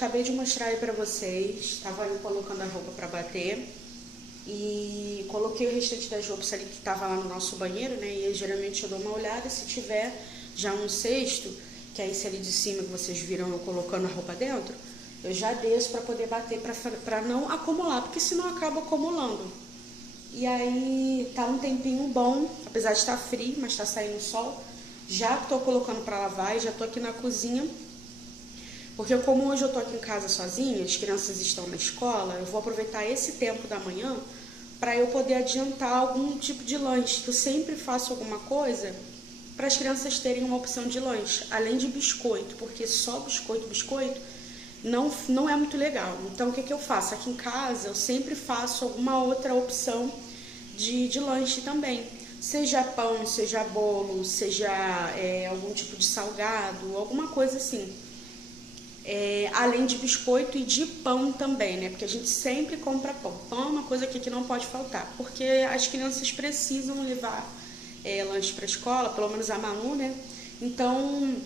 acabei de mostrar aí pra vocês. Tava ali colocando a roupa pra bater. E coloquei o restante das roupas ali que tava lá no nosso banheiro, né? E aí, geralmente eu dou uma olhada, se tiver já um cesto, que é esse ali de cima que vocês viram eu colocando a roupa dentro, eu já desço pra poder bater, pra não acumular, porque senão acaba acumulando. E aí tá um tempinho bom, apesar de estar frio, mas tá saindo sol. Já tô colocando pra lavar e já tô aqui na cozinha. Porque como hoje eu tô aqui em casa sozinha, as crianças estão na escola, eu vou aproveitar esse tempo da manhã para eu poder adiantar algum tipo de lanche. Eu sempre faço alguma coisa para as crianças terem uma opção de lanche, além de biscoito, porque só biscoito não é muito legal. Então o que eu faço? Aqui em casa eu sempre faço alguma outra opção de lanche também. Seja pão, seja bolo, seja algum tipo de salgado, alguma coisa assim. Além de biscoito e de pão também, né? Porque a gente sempre compra pão. Pão é uma coisa aqui que não pode faltar, porque as crianças precisam levar lanche para a escola, pelo menos a Manu, né? Então,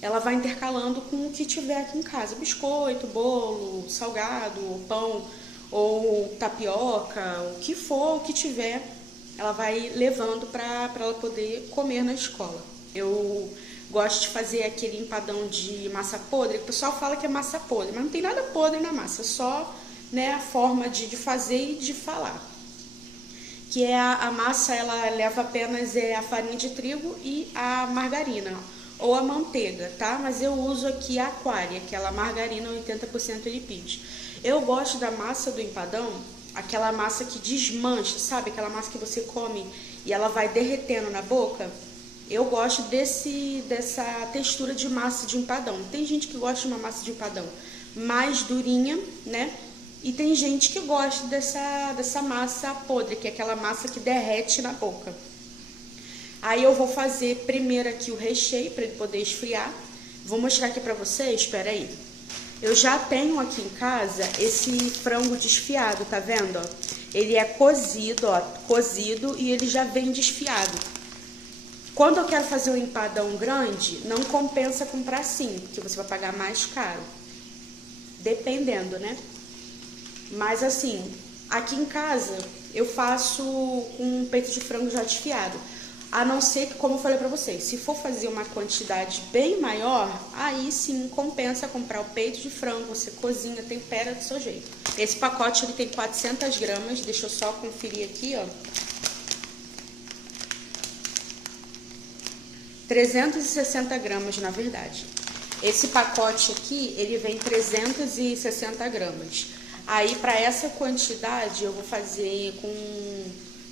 ela vai intercalando com o que tiver aqui em casa. Biscoito, bolo, salgado, pão, ou tapioca, o que for, o que tiver, ela vai levando para ela poder comer na escola. Eu gosto de fazer aquele empadão de massa podre, que o pessoal fala que é massa podre, mas não tem nada podre na massa, só, né, a forma de fazer e de falar. Que é a massa, ela leva apenas a farinha de trigo e a margarina, ou a manteiga, tá? Mas eu uso aqui a Aquária, aquela margarina 80% lipídios. Eu gosto da massa do empadão, aquela massa que desmancha, sabe? Aquela massa que você come e ela vai derretendo na boca. Eu gosto dessa textura de massa de empadão. Tem gente que gosta de uma massa de empadão mais durinha, né? E tem gente que gosta dessa massa podre, que é aquela massa que derrete na boca. Aí eu vou fazer primeiro aqui o recheio para ele poder esfriar. Vou mostrar aqui pra vocês, espera aí. Eu já tenho aqui em casa esse frango desfiado, tá vendo? Ó? Ele é cozido, ó, cozido e ele já vem desfiado. Quando eu quero fazer um empadão grande, não compensa comprar assim, porque você vai pagar mais caro. Dependendo, né? Mas assim, aqui em casa eu faço com um peito de frango já desfiado. A não ser que, como eu falei pra vocês, se for fazer uma quantidade bem maior, aí sim compensa comprar o peito de frango, você cozinha, tempera do seu jeito. Esse pacote ele tem 400 gramas, deixa eu só conferir aqui, ó. 360 gramas, na verdade. Esse pacote aqui, ele vem 360 gramas. Aí, para essa quantidade, eu vou fazer com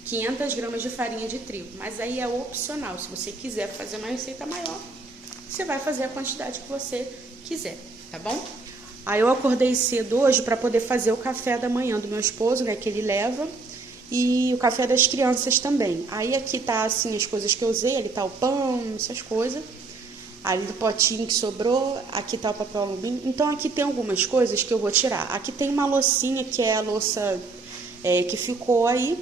500 gramas de farinha de trigo. Mas aí é opcional. Se você quiser fazer uma receita maior, você vai fazer a quantidade que você quiser, tá bom? Aí eu acordei cedo hoje para poder fazer o café da manhã do meu esposo, né, que ele leva. E o café das crianças também. Aí aqui tá assim as coisas que eu usei, ali tá o pão, essas coisas. Ali do potinho que sobrou, aqui tá o papel alumínio. Então aqui tem algumas coisas que eu vou tirar. Aqui tem uma loucinha que é a louça que ficou aí.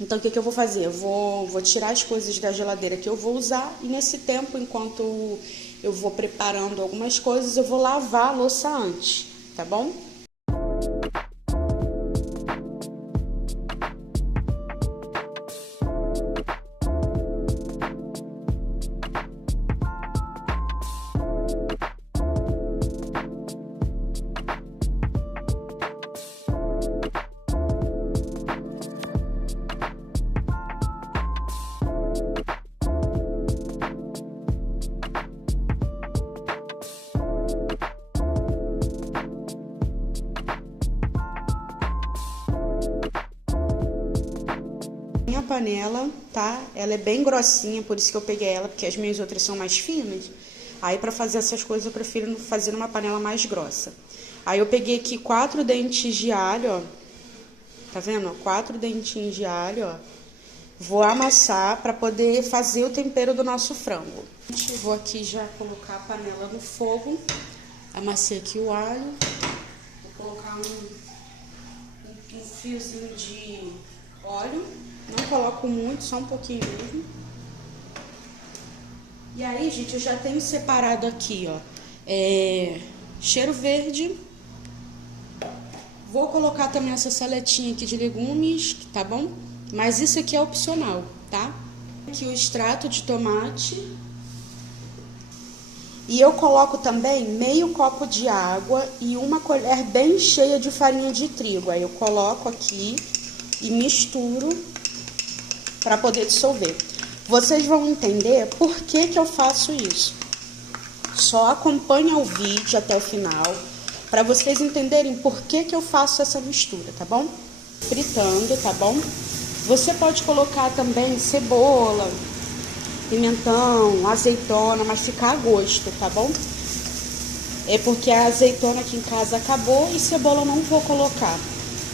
Então o que eu vou fazer? Eu vou tirar as coisas da geladeira que eu vou usar. E nesse tempo, enquanto eu vou preparando algumas coisas, eu vou lavar a louça antes, tá bom? Minha panela, tá? Ela é bem grossinha, por isso que eu peguei ela, porque as minhas outras são mais finas. Aí pra fazer essas coisas eu prefiro fazer numa panela mais grossa. Aí eu peguei aqui 4 dentes de alho, ó. Tá vendo? 4 dentinhos de alho, ó. Vou amassar pra poder fazer o tempero do nosso frango. Vou aqui já colocar a panela no fogo. Amassei aqui o alho. Vou colocar um fiozinho de óleo. Não coloco muito, só um pouquinho mesmo. E aí, gente, eu já tenho separado aqui, ó, cheiro verde. Vou colocar também essa saletinha aqui de legumes, tá bom? Mas isso aqui é opcional, tá? Aqui o extrato de tomate. E eu coloco também meio copo de água e uma colher bem cheia de farinha de trigo. Aí eu coloco aqui e misturo para poder dissolver. Vocês vão entender por que eu faço isso. Só acompanha o vídeo até o final para vocês entenderem por que eu faço essa mistura, tá bom? Fritando, tá bom? Você pode colocar também cebola, pimentão, azeitona, mas ficar a gosto, tá bom? É porque a azeitona aqui em casa acabou e cebola eu não vou colocar.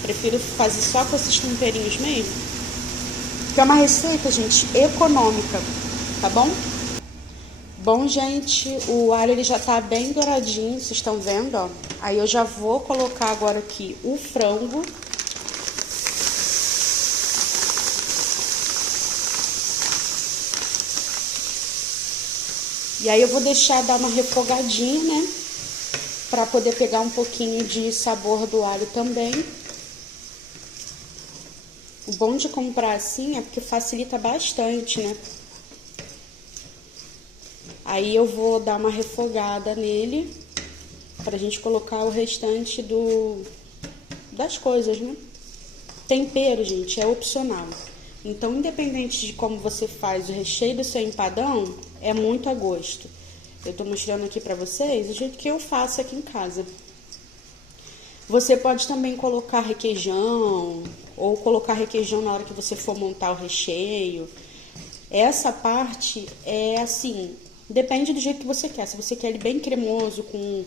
Prefiro fazer só com esses temperinhos mesmo. Que é uma receita, gente, econômica, tá bom? Bom, gente, o alho ele já tá bem douradinho, vocês estão vendo, ó. Aí eu já vou colocar agora aqui o frango. E aí eu vou deixar dar uma refogadinha, né? Pra poder pegar um pouquinho de sabor do alho também. O bom de comprar assim é porque facilita bastante, né? Aí eu vou dar uma refogada nele pra gente colocar o restante das coisas, né? Tempero, gente, é opcional. Então, independente de como você faz o recheio do seu empadão, é muito a gosto. Eu tô mostrando aqui pra vocês o jeito que eu faço aqui em casa. Você pode também colocar requeijão, ou colocar requeijão na hora que você for montar o recheio. Essa parte é assim, depende do jeito que você quer. Se você quer ele bem cremoso, com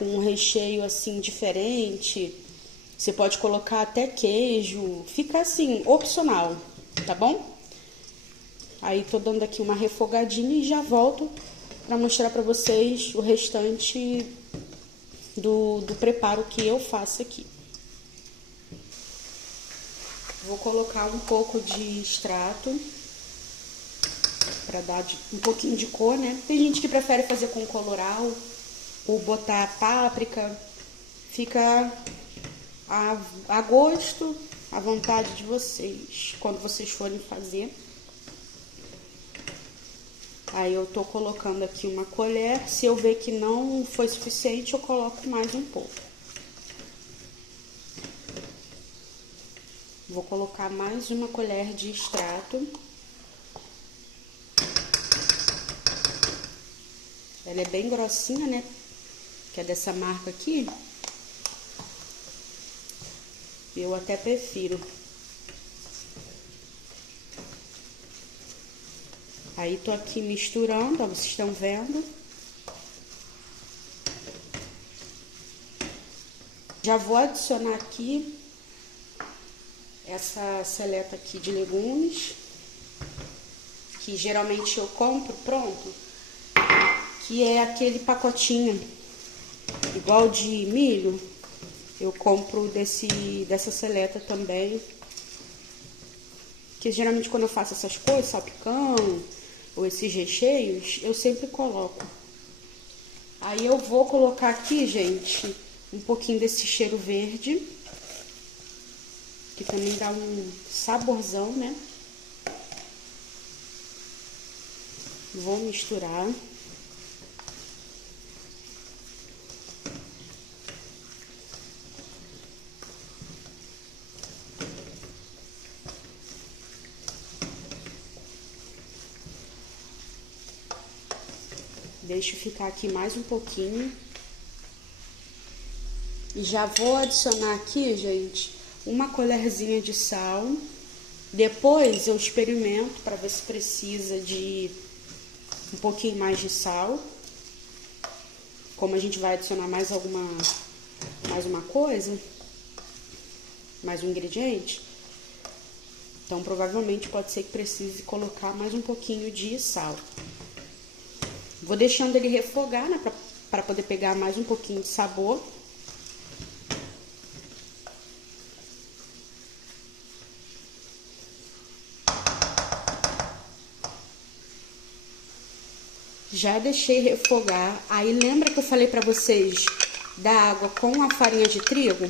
um recheio assim diferente, você pode colocar até queijo. Fica assim, opcional, tá bom? Aí tô dando aqui uma refogadinha e já volto pra mostrar pra vocês o restante do preparo que eu faço aqui. Vou colocar um pouco de extrato para dar um pouquinho de cor, né? Tem gente que prefere fazer com coloral ou botar páprica. Fica a gosto, à vontade de vocês, quando vocês forem fazer. Aí eu tô colocando aqui uma colher. Se eu ver que não foi suficiente, eu coloco mais um pouco. Vou colocar mais uma colher de extrato. Ela é bem grossinha, né? Que é dessa marca aqui. Eu até prefiro. Aí tô aqui misturando, ó, vocês estão vendo. Já vou adicionar aqui essa seleta aqui de legumes, que geralmente eu compro pronto, que é aquele pacotinho igual de milho. Eu compro dessa seleta também, que geralmente quando eu faço essas coisas, salpicão ou esses recheios, eu sempre coloco. Aí eu vou colocar aqui, gente, um pouquinho desse cheiro verde, que também dá um saborzão, né? Vou misturar. Deixo ficar aqui mais um pouquinho. E já vou adicionar aqui, gente, uma colherzinha de sal. Depois eu experimento para ver se precisa de um pouquinho mais de sal. Como a gente vai adicionar mais uma coisa, mais um ingrediente, então provavelmente pode ser que precise colocar mais um pouquinho de sal. Vou deixando ele refogar, né, para poder pegar mais um pouquinho de sabor. Já deixei refogar. Aí lembra que eu falei pra vocês da água com a farinha de trigo.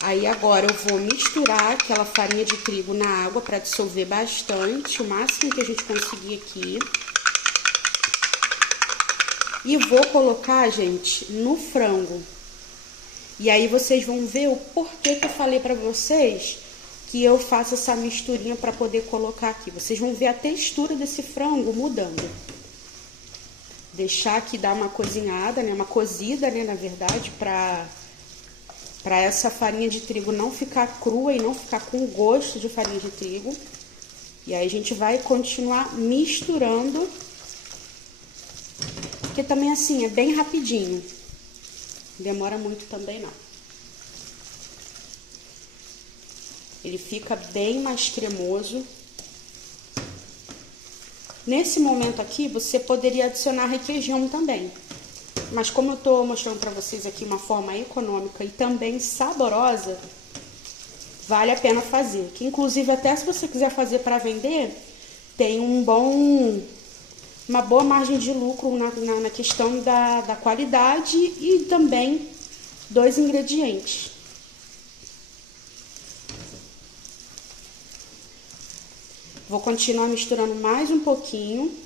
Aí agora eu vou misturar aquela farinha de trigo na água para dissolver bastante, o máximo que a gente conseguir aqui. E vou colocar, gente, no frango. E aí vocês vão ver o porquê que eu falei para vocês que eu faço essa misturinha para poder colocar aqui. Vocês vão ver a textura desse frango mudando. Deixar aqui dar uma cozinhada, né, uma cozida, né, na verdade, para essa farinha de trigo não ficar crua e não ficar com gosto de farinha de trigo. E aí a gente vai continuar misturando, porque também assim é bem rapidinho, demora muito também não. Ele fica bem mais cremoso. Nesse momento aqui você poderia adicionar requeijão também. Mas como eu tô mostrando pra vocês aqui uma forma econômica e também saborosa, vale a pena fazer. Que inclusive até se você quiser fazer para vender, tem uma boa margem de lucro na questão da qualidade e também dos ingredientes. Vou continuar misturando mais um pouquinho.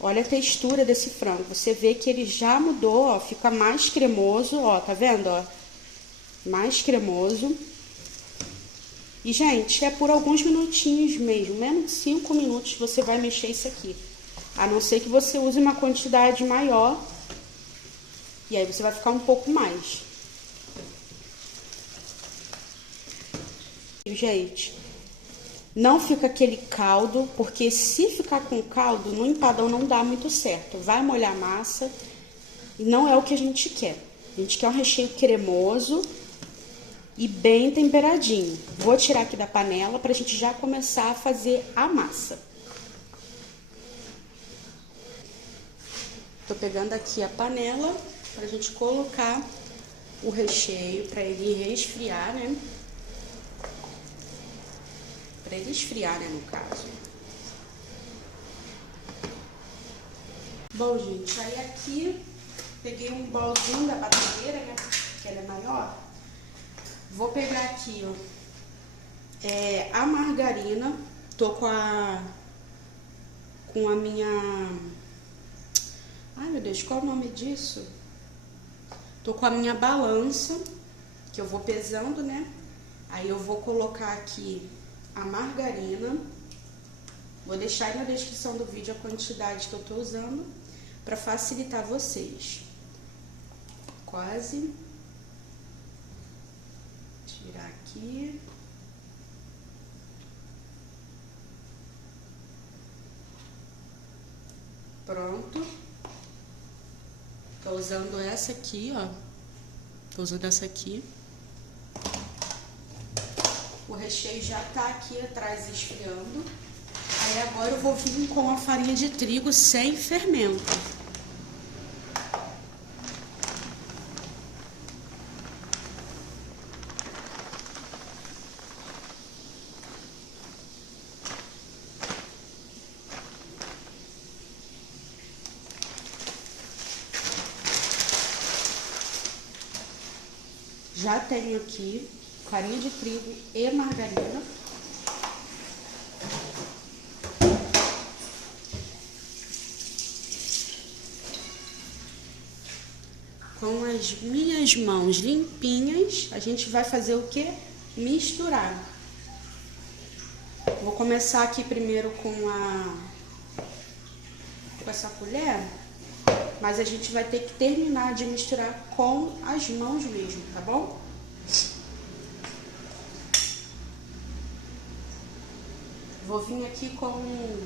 Olha a textura desse frango. Você vê que ele já mudou, ó, fica mais cremoso, ó, tá vendo, ó? Mais cremoso. E, gente, é por alguns minutinhos mesmo, menos de 5 minutos você vai mexer isso aqui. A não ser que você use uma quantidade maior. E aí você vai ficar um pouco mais. Gente, não fica aquele caldo, porque se ficar com caldo, no empadão não dá muito certo. Vai molhar a massa e não é o que a gente quer. A gente quer um recheio cremoso e bem temperadinho. Vou tirar aqui da panela pra gente já começar a fazer a massa. Tô pegando aqui a panela pra gente colocar o recheio, pra ele resfriar, né? Pra ele esfriar, né, no caso. Bom, gente, aí aqui peguei um bolzinho da batedeira, né, que ela é maior. Vou pegar aqui, ó, a margarina. Tô com a minha... Ai, meu Deus, qual é o nome disso? Tô com a minha balança, que eu vou pesando, né? Aí eu vou colocar aqui a margarina. Vou deixar aí na descrição do vídeo a quantidade que eu tô usando para facilitar vocês. Quase. Tirar aqui. Pronto. Tô usando essa aqui, ó. Tô usando essa aqui. O recheio já tá aqui atrás esfriando. Aí agora eu vou vir com a farinha de trigo sem fermento. Já tenho aqui farinha de trigo e margarina. Com as minhas mãos limpinhas, a gente vai fazer o quê? Misturar. Vou começar aqui primeiro com essa colher, mas a gente vai ter que terminar de misturar com as mãos mesmo, tá bom? Vou vir aqui com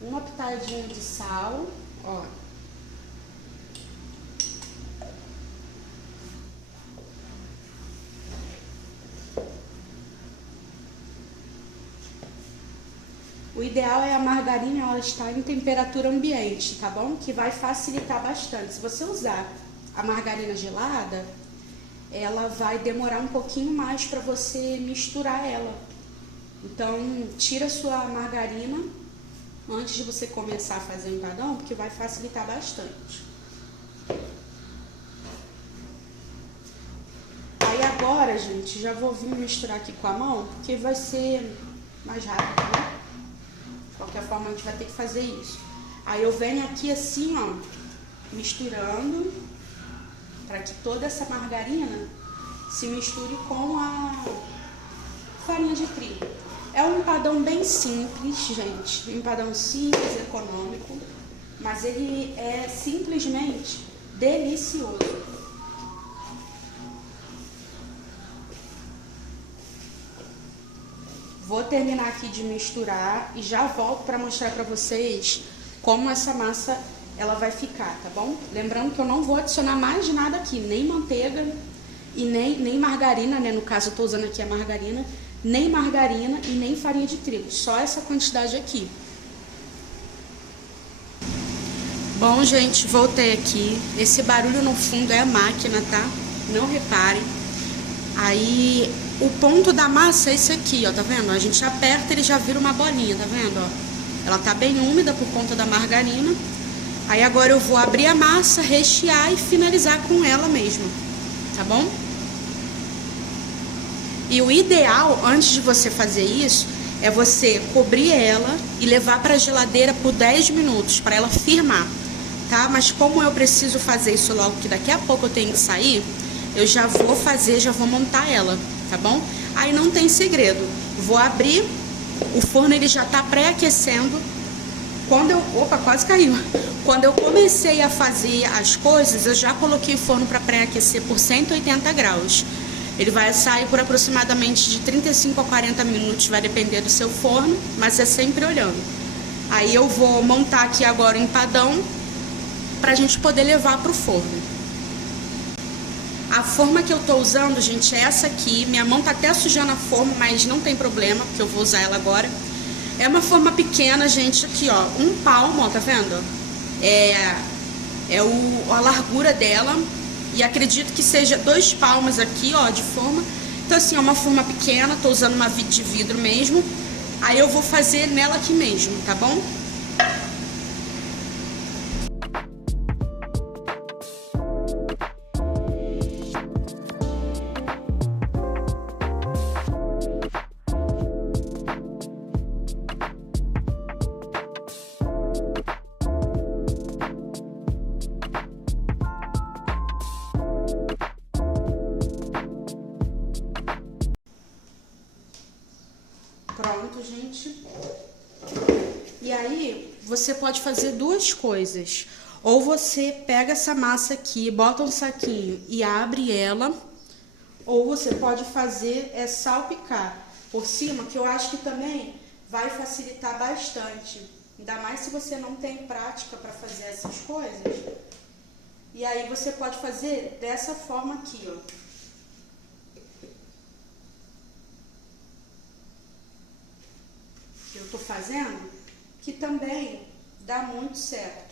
uma pitadinha de sal, ó. O ideal é a margarina ela estar em temperatura ambiente, tá bom? Que vai facilitar bastante. Se você usar a margarina gelada, ela vai demorar um pouquinho mais para você misturar ela. Então, tira a sua margarina antes de você começar a fazer o empadão, porque vai facilitar bastante. Aí agora, gente, já vou vir misturar aqui com a mão, porque vai ser mais rápido, né? De qualquer forma, a gente vai ter que fazer isso. Aí eu venho aqui assim, ó, misturando, para que toda essa margarina se misture com a farinha de trigo. É um empadão bem simples, gente. Um empadão simples, econômico, mas ele é simplesmente delicioso. Vou terminar aqui de misturar e já volto para mostrar para vocês como essa massa ela vai ficar, tá bom? Lembrando que eu não vou adicionar mais nada aqui, nem manteiga e nem margarina, né? No caso eu tô usando aqui a margarina, nem margarina e nem farinha de trigo, só essa quantidade aqui. Bom, gente, voltei aqui. Esse barulho no fundo é a máquina, tá? Não reparem. Aí, o ponto da massa é esse aqui, ó, tá vendo? A gente aperta, ele já vira uma bolinha, tá vendo, ó? Ela tá bem úmida por conta da margarina. Aí agora eu vou abrir a massa, rechear e finalizar com ela mesmo, tá bom? E o ideal, antes de você fazer isso, é você cobrir ela e levar para a geladeira por 10 minutos, para ela firmar, tá? Mas como eu preciso fazer isso logo, que daqui a pouco eu tenho que sair, eu já vou fazer, já vou montar ela, tá bom? Aí não tem segredo. Vou abrir, o forno ele já tá pré-aquecendo. Opa, quase caiu. Quando eu comecei a fazer as coisas, eu já coloquei o forno para pré-aquecer por 180 graus. Ele vai sair por aproximadamente de 35 a 40 minutos, vai depender do seu forno, mas é sempre olhando. Aí eu vou montar aqui agora o empadão pra gente poder levar pro forno. A forma que eu tô usando, gente, é essa aqui. Minha mão tá até sujando a forma, mas não tem problema, porque eu vou usar ela agora. É uma forma pequena, gente, aqui, ó, um palmo, ó, tá vendo? A largura dela. E acredito que seja 2 palmos aqui, ó, de forma. Então, assim, é uma forma pequena, tô usando uma de vidro mesmo. Aí eu vou fazer nela aqui mesmo, tá bom? Pronto, gente. E aí, você pode fazer 2 coisas. Ou você pega essa massa aqui, bota um saquinho e abre ela. Ou você pode fazer salpicar por cima, que eu acho que também vai facilitar bastante. Ainda mais se você não tem prática para fazer essas coisas. E aí você pode fazer dessa forma aqui, ó. Eu tô fazendo, que também dá muito certo.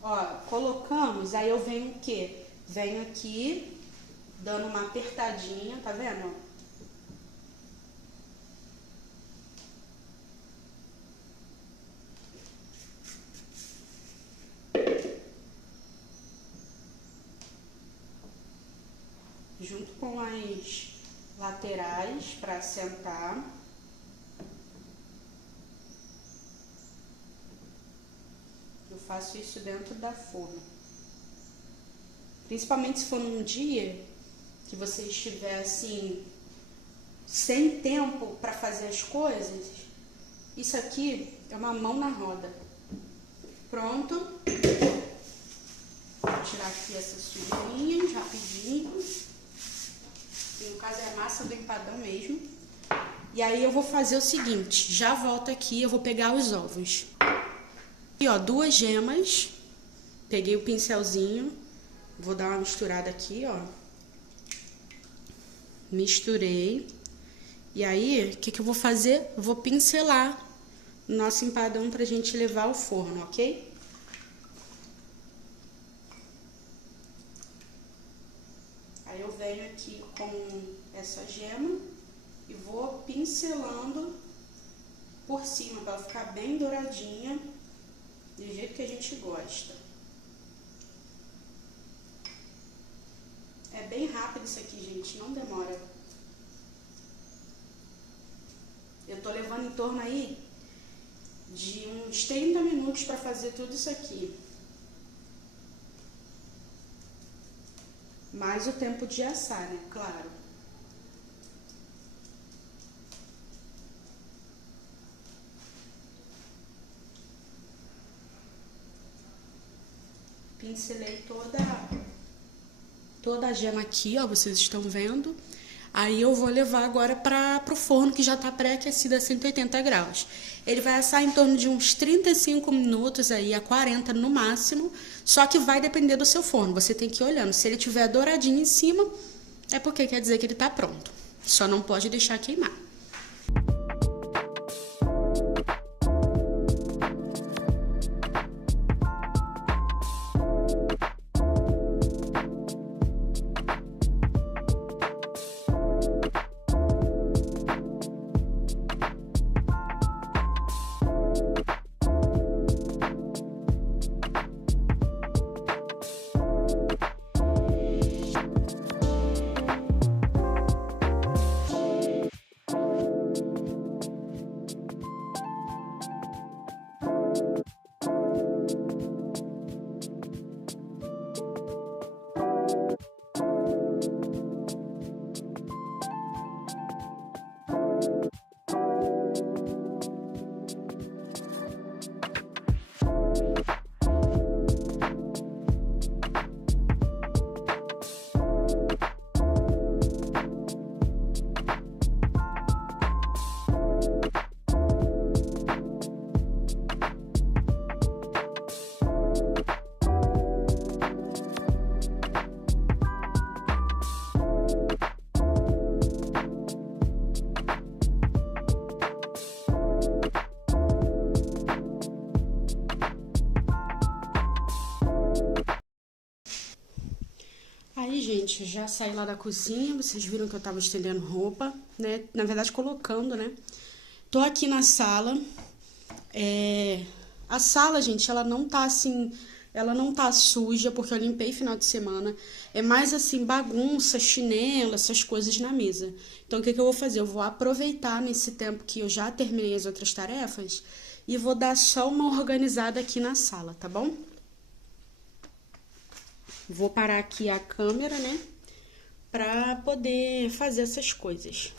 Ó, colocamos, aí eu venho o quê? Venho aqui, dando uma apertadinha, tá vendo? Junto com as laterais para assentar. Faço isso dentro da forma. Principalmente se for num dia que você estiver assim, sem tempo para fazer as coisas. Isso aqui é uma mão na roda. Pronto. Vou tirar aqui essas sujeirinhas rapidinho. No caso é a massa do empadão mesmo. E aí eu vou fazer o seguinte, já volto aqui, eu vou pegar os ovos. E ó, 2 gemas, peguei o pincelzinho, vou dar uma misturada aqui, ó. Misturei. E aí, o que eu vou fazer? Eu vou pincelar o nosso empadão pra gente levar ao forno, ok? Aí eu venho aqui com essa gema e vou pincelando por cima para ela ficar bem douradinha, do jeito que a gente gosta. É bem rápido isso aqui, gente, não demora. Eu tô levando em torno aí de uns 30 minutos para fazer tudo isso aqui. Mais o tempo de assar, né? Claro. Pincelei toda a gema aqui, ó, vocês estão vendo. Aí eu vou levar agora para o forno que já está pré-aquecido a 180 graus. Ele vai assar em torno de uns 35 minutos aí, a 40 no máximo, só que vai depender do seu forno. Você tem que ir olhando. Se ele tiver douradinho em cima, é porque quer dizer que ele está pronto. Só não pode deixar queimar. Aí, gente, já saí lá da cozinha, vocês viram que eu tava estendendo roupa, né? Na verdade, colocando, né? Tô aqui na sala. A sala, gente, ela não tá assim, ela não tá suja, porque eu limpei final de semana. É mais assim, bagunça, chinelo, essas coisas na mesa. Então, o que eu vou fazer? Eu vou aproveitar nesse tempo que eu já terminei as outras tarefas e vou dar só uma organizada aqui na sala, tá bom? Vou parar aqui a câmera, né? Pra poder fazer essas coisas.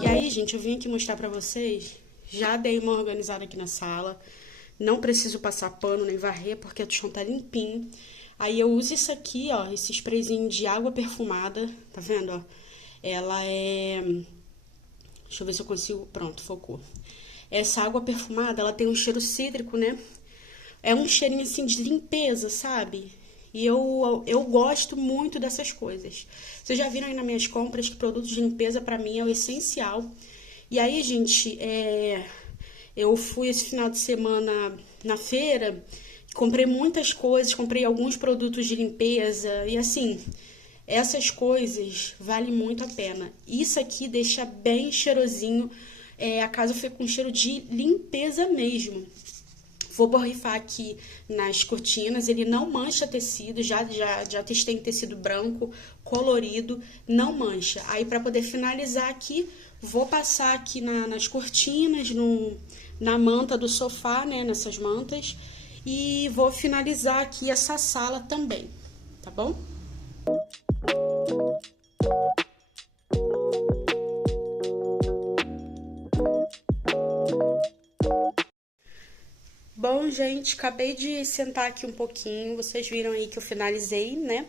E aí, gente, eu vim aqui mostrar pra vocês. Já dei uma organizada aqui na sala. Não preciso passar pano nem varrer, porque o chão tá limpinho. Aí eu uso isso aqui, ó, esse sprayzinho de água perfumada, tá vendo, ó? Ela é... Deixa eu ver se eu consigo... Pronto, focou. Essa água perfumada, ela tem um cheiro cítrico, né? É um cheirinho, assim, de limpeza, sabe? E eu gosto muito dessas coisas. Vocês já viram aí nas minhas compras que produtos de limpeza, pra mim, é o essencial. E aí, gente, eu fui esse final de semana na feira, comprei muitas coisas, comprei alguns produtos de limpeza e assim, essas coisas valem muito a pena. Isso aqui deixa bem cheirosinho, a casa fica com cheiro de limpeza mesmo. Vou borrifar aqui nas cortinas, ele não mancha tecido, já testei em tecido branco, colorido, não mancha. Aí para poder finalizar aqui, vou passar aqui nas cortinas, na manta do sofá, né, nessas mantas, e vou finalizar aqui essa sala também, tá bom? gente, acabei de sentar aqui um pouquinho, vocês viram aí que eu finalizei, né?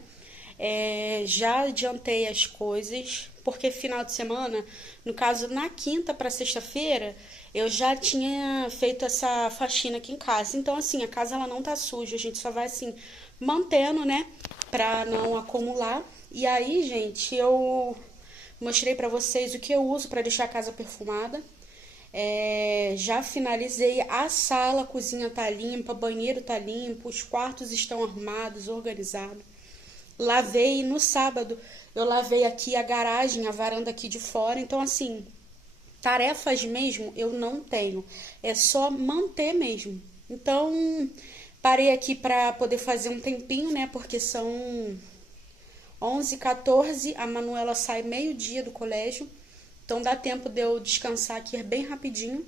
Já adiantei as coisas, porque final de semana, no caso, na quinta para sexta-feira, eu já tinha feito essa faxina aqui em casa. Então, assim, a casa ela não tá suja, a gente só vai, assim, mantendo, né? Pra não acumular. E aí, gente, eu mostrei pra vocês o que eu uso pra deixar a casa perfumada. Já finalizei a sala, a cozinha tá limpa, banheiro tá limpo, os quartos estão arrumados, organizados. Lavei no sábado, eu lavei aqui a garagem, a varanda aqui de fora. Então, assim, tarefas mesmo eu não tenho. É só manter mesmo. Então, parei aqui pra poder fazer um tempinho, né? Porque são 11h14, a Manuela sai meio-dia do colégio. Então, dá tempo de eu descansar aqui bem rapidinho.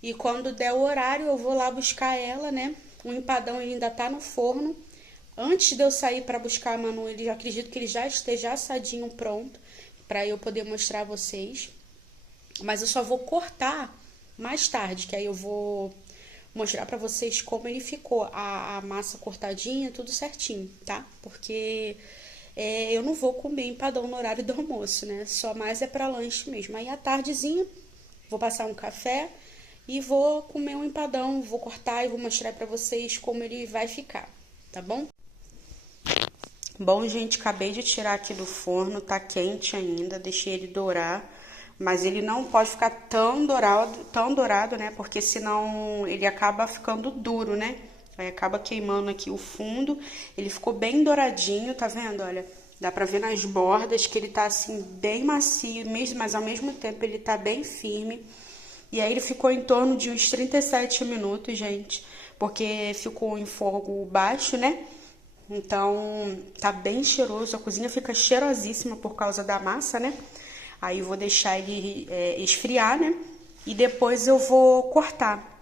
E quando der o horário, eu vou lá buscar ela, né? O empadão ainda tá no forno. Antes de eu sair para buscar a Manu, eu acredito que ele já esteja assadinho pronto para eu poder mostrar a vocês. Mas eu só vou cortar mais tarde, que aí eu vou mostrar para vocês como ele ficou. A massa cortadinha, tudo certinho, tá? Porque eu não vou comer empadão no horário do almoço, né? Só mais é para lanche mesmo. Aí à tardezinha, vou passar um café e vou comer um empadão. Vou cortar e vou mostrar para vocês como ele vai ficar, tá bom? Bom, gente, acabei de tirar aqui do forno, tá quente ainda, deixei ele dourar, mas ele não pode ficar tão dourado, né? Porque senão ele acaba ficando duro, né? Aí acaba queimando aqui o fundo. Ele ficou bem douradinho, tá vendo? Olha, dá pra ver nas bordas que ele tá assim bem macio, mas ao mesmo tempo ele tá bem firme. E aí ele ficou em torno de uns 37 minutos, gente, porque ficou em fogo baixo, né? Então, tá bem cheiroso, a cozinha fica cheirosíssima por causa da massa, né? Aí eu vou deixar ele esfriar, né? E depois eu vou cortar.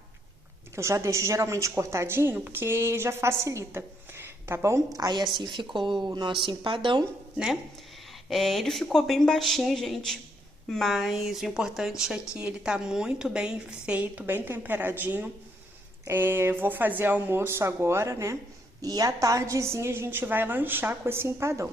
Eu já deixo geralmente cortadinho, porque já facilita, tá bom? Aí assim ficou o nosso empadão, né? Ele ficou bem baixinho, gente, mas o importante é que ele tá muito bem feito, bem temperadinho. Vou fazer almoço agora, né? E à tardezinha a gente vai lanchar com esse empadão.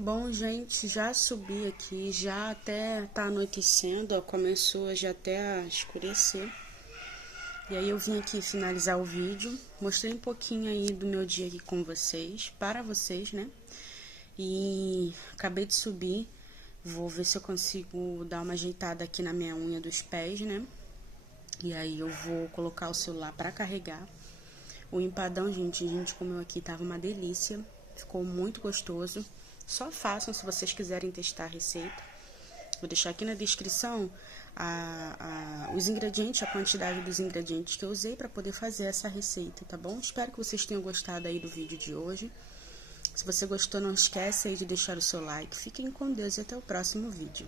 Bom, gente, já subi aqui, já até tá anoitecendo, ó, começou já até a escurecer. E aí eu vim aqui finalizar o vídeo, mostrei um pouquinho aí do meu dia aqui com vocês, para vocês, né? E acabei de subir, vou ver se eu consigo dar uma ajeitada aqui na minha unha dos pés, né? E aí eu vou colocar o celular para carregar. O empadão, gente, a gente comeu aqui, tava uma delícia, ficou muito gostoso. Só façam se vocês quiserem testar a receita. Vou deixar aqui na descrição os ingredientes, a quantidade dos ingredientes que eu usei para poder fazer essa receita, tá bom? Espero que vocês tenham gostado aí do vídeo de hoje. Se você gostou, não esquece aí de deixar o seu like. Fiquem com Deus e até o próximo vídeo.